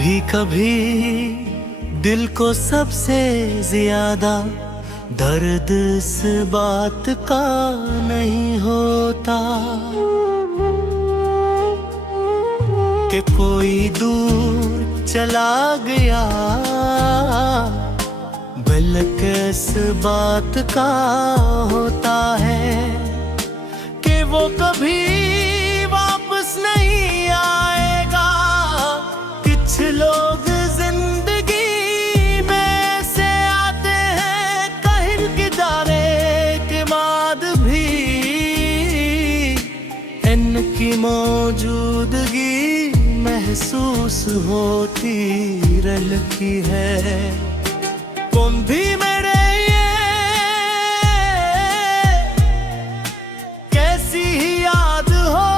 कभी कभी दिल को सबसे ज्यादा दर्द इस बात का नहीं होता कि कोई दूर चला गया, बल्कि इस बात का होता है कि वो कभी वापस नहीं आएगा। कुछ लोग जिंदगी में से आते हैं कहीं किनारे के बाद भी इनकी मौजूदगी महसूस होती रहती है। तुम भी मेरे कैसी ही याद हो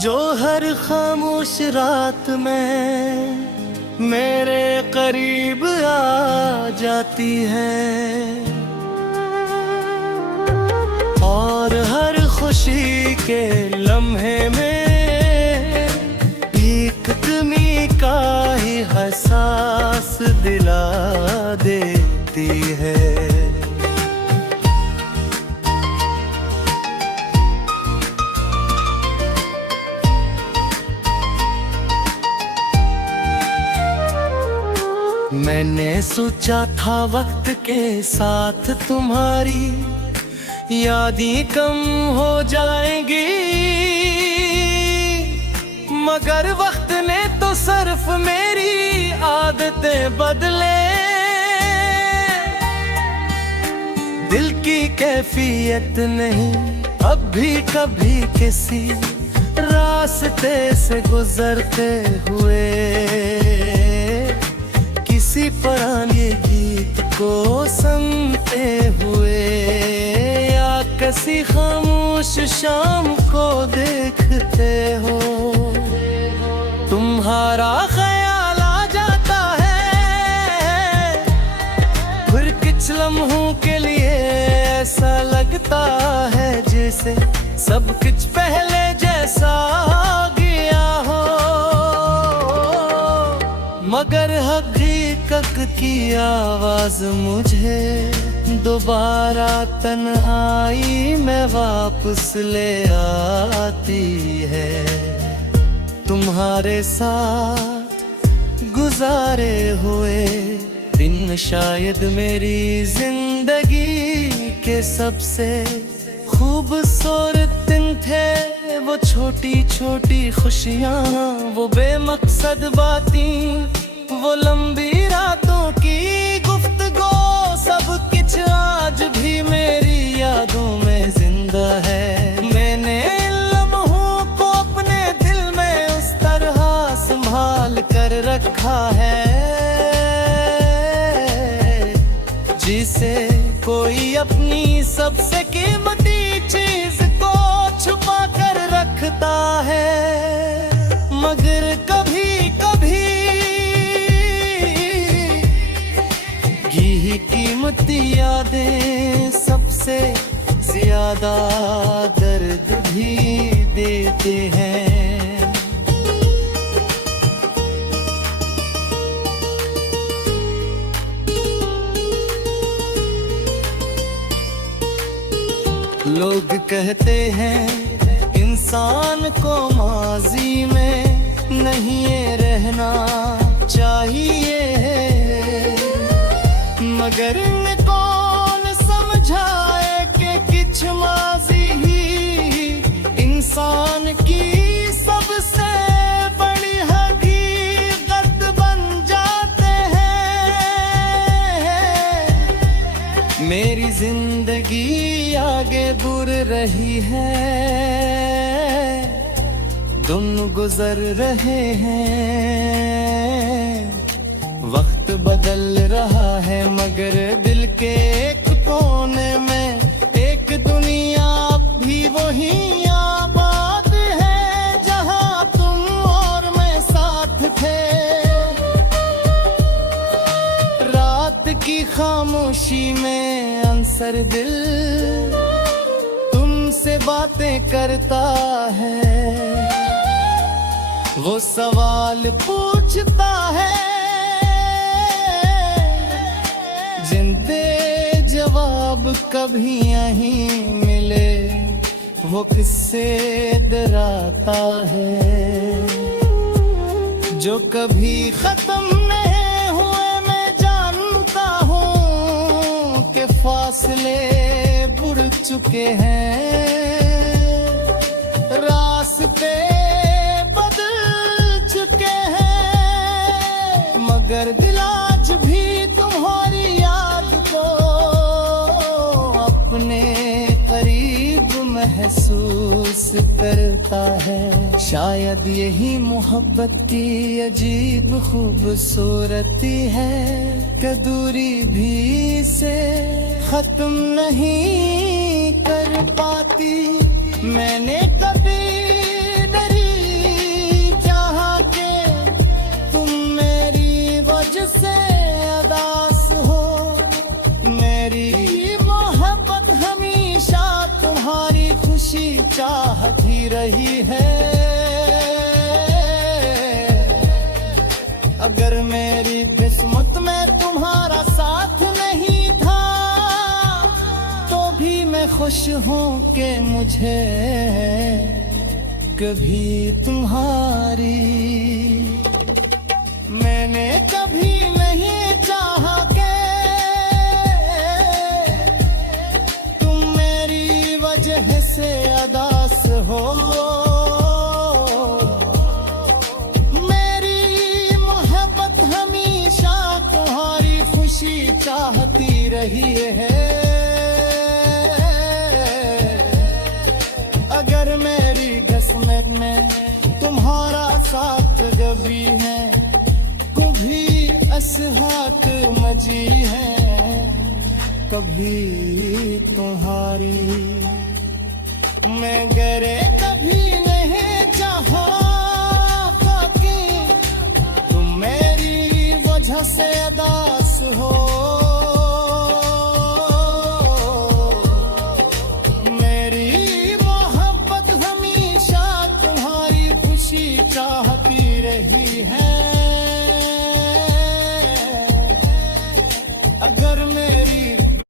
जो हर खामोश रात में मेरे करीब आ जाती है, और हर खुशी के लम्हे में एक तुम्हीं का ही एहसास दिला देती है। मैंने सोचा था वक्त के साथ तुम्हारी यादें कम हो जाएंगी, मगर वक्त ने तो सिर्फ मेरी आदतें बदले। दिल की कैफियत नहीं अब भी कभी किसी रास्ते से गुजरते हुए, किसी पुराने गीत को सुनते हुए, या किसी खामोश शाम को देखते हो। तुम्हारा ख्याल आ जाता है, फिर कुछ लम्हों के लिए ऐसा लगता है जैसे सब कुछ पहले जैसा गया हो, मगर हकीकत की आवाज मुझे दोबारा तन्हाई में वापस ले आती है। तुम्हारे साथ गुजारे हुए दिन शायद मेरी जिंदगी के सबसे खूबसूरत दिन थे। वो छोटी छोटी खुशियाँ, वो बेमकसद बातें, वो लंबी रातों की गुफ्तगू, सब कुछ आज भी मेरी यादों में जिंदा है। मैंने लम्हों को अपने दिल में उस तरह संभाल कर रखा है जिसे कोई अपनी सबसे कीमती चीज को छुपा कर रखता है। मगर कभी कभी यही कीमती यादें सबसे ज्यादा दर्द भी देते हैं। लोग कहते हैं इंसान को माजी में नहीं रहना चाहिए, मगर कौन समझाए कि कुछ माजी ही इंसान की सबसे बड़ी हकीकत बन जाते हैं। मेरी जिंदगी आगे बुर रही है, दिन गुजर रहे हैं, वक्त बदल रहा है, मगर दिल के एक कोने में एक दुनिया अब भी वही आबाद है जहां तुम और मैं साथ थे। रात की खामोशी में अंसर दिल तुमसे बातें करता है, वो सवाल पूछता है जिनके जवाब कभी नहीं मिले, वो किससे डराता है जो कभी खत्म नहीं हुए। मैं जानता हूँ कि फासले बुढ़ चुके हैं, रास्ते बदल चुके हैं, मगर दिल आज भी तुम्हारी याद को अपने करीब महसूस करता है। शायद यही मोहब्बत की अजीब खूबसूरती है कि दूरी भी इसे खत्म नहीं कर पाती। मैंने कभी नहीं चाहा कि तुम मेरी वजह से उदास हो। मेरी मोहब्बत हमेशा तुम्हारी खुशी चाहती रही है। अगर मेरी किस्मत में तुम्हारा साथ नहीं था तो भी मैं खुश हूँ कि मुझे कभी तुम्हारी, मैंने कभी नहीं चाहा कि तुम मेरी वजह से उदास हो। मेरी मोहब्बत हमेशा तुम्हारी खुशी चाहती रही है। अगर मेरी किस्मत में तुम्हारा साथ कभी है, कभी असहाक मजी है, कभी तुम्हारी मैं गरे